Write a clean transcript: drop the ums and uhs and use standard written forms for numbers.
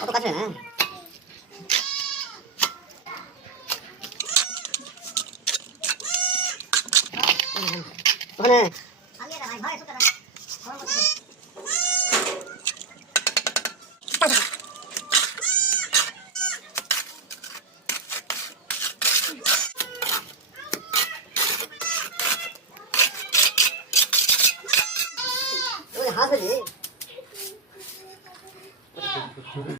똑같이 해. 이거는 방에다 많이 방에 쏟잖아. 그런 것들. 이거 하수지.